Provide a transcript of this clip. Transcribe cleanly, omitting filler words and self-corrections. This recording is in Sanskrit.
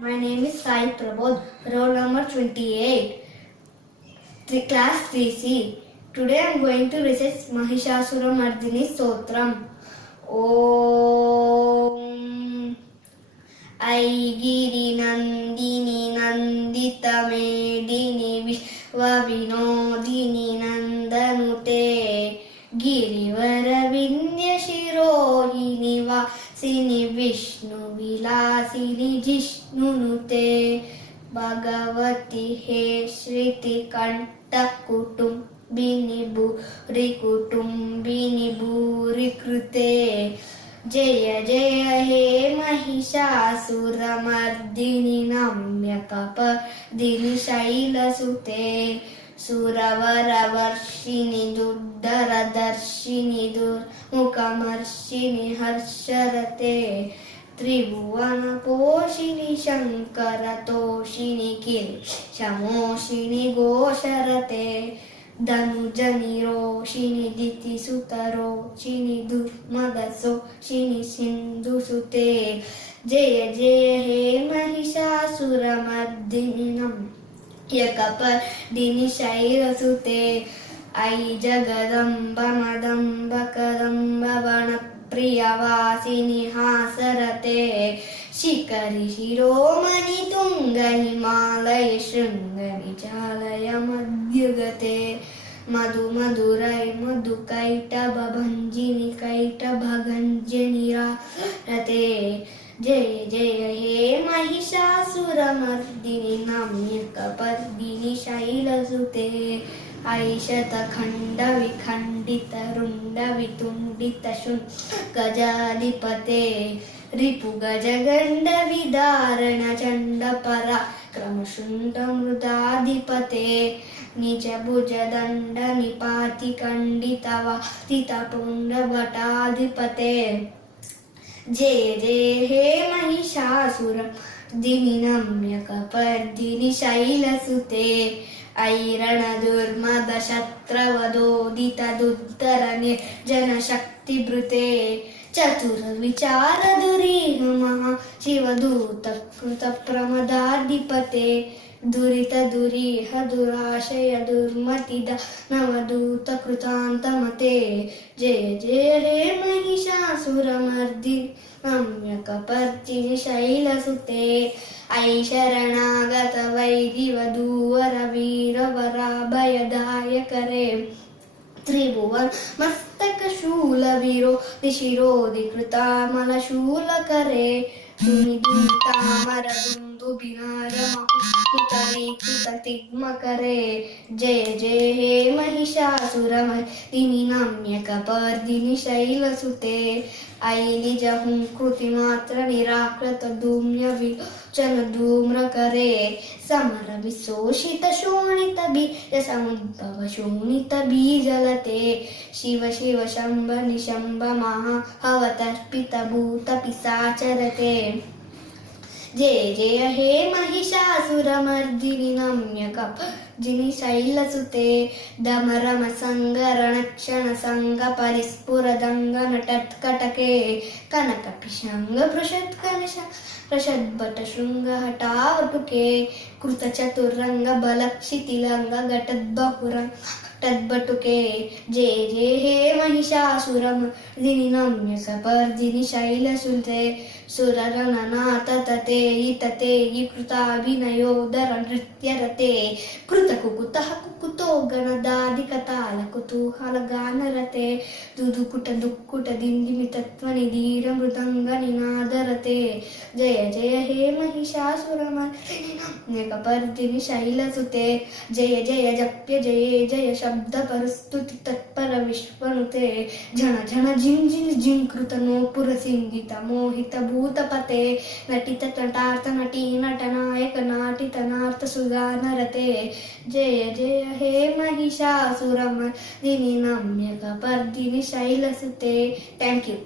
My name is Sai Prabodh, roll number 28, class 3C. Today I am going to recite Mahishasuramardini Stotram. Om Aigiri Nandini Nandita Medini Vishwavinodini Nandanute Girivara Vindya Shirohini Vasini Vishnu Vilasini Jishnunute Bhagavati He Shriti Kanta Kutumbini Bhuri Krute Jaya Jaya He Mahishasuramardini Namyakapardini Shailasute Suravaravarshini Duddaradarshini Durmukamarshini Harsharate Tribhuvana Poshini Shankaratoshini Kilshamoshini Gosharate Danujani Roshini Diti Sutaroshini Durmadasoshini Sindhusute Jaya Jaya He Mahishasuramardini Yakapardini Shairasute Ai Jagadamba Madamba Kadamba Vana Priyavasini Hasarate Shikari Shiromani Tunga Himalaya Shringani Chalaya Madhyugate Madhu Madurai Madhu Kaita Babhanjini Kaita Bhaganjani Rate Jaya Jaya He Mahishasuramardini Namyakapardini Shailasute Aishata Khanda Vikhandita Runda Vitundita Shun Gajadipate Ripu Gajaganda Vidarana Chanda Parakrama Mrudadipate Nicha Bhuja Danda Nipati Kanditava Tita Punda Vatadipate Jaya Jaya He Mahishasuramardini Namyakapardini Shailasute Airana Durmada Shatravadodita Duttarane Jana Shakti Brute Chatura Vichara Durihama Shivaduta Kruta Pramadadipate Durita Duriha Durashaya Durmatida Navaduta Krutantamate Jaya Jaya He Mahishasuramardini Namyakapardini Shailasute Ai Sharanagata Vaidivaduvara Veeravarabayadayakare Tribhuvan Mastaka Shula Viro Dishirodi Krutamala Shula Kare Dunidunta Maradundu Binara Mahutari Kutatigma Kare Jaya Jaya He Mahishasuramardini Namyakapardini Shailasute Ai Nijahum Kruti Matra Nirakrata Dumya Vichana Dumra Kare Samara Visoshita Shonita Bija Samudbhava Shonita Bijalate Shiva Shiva Shamba Nishamba Maha Avatarpita Bhuta Pisacharate Jaya Jaya He Mahishasuramardini Namyakapardini Shailasute Damarama Sanga Ranakshana Sanga Parispura Dangana Tatkatake Kanaka Pishanga Prashat Kanasha Prashad Bata Shunga Hatavatuke Kruta Chaturanga Balakshitilanga Gatad Bahuranga Tadbatuke Jaya Jaya He Mahishasuramardini Namyakapardini Shailasute Surarananata Tate Itate Ikruta Vinayo Dharanrityarate Kruta Kukutaha Kukuto Ganadadi Katala Kutuhala Ganarate Dudukuta Dukkuta Dindimitatvani Dhira Mrudanga Ninadarate Jaya Jaya He Mahishasuramardini Namyakapardini Shailasute Jaya Jaya Japya Jaya Jaya Shabda Parastuti Tatpara Vishwanute Jana Jana Jin Jin Jin Kruta No Pura Singita Mohita Bhutapate Natita Tatartha Nati Natanayaka Natita Nartha Sudanarate Jaya Jaya He Mahishasuramardini Namyakapardini Shailasute. Thank you.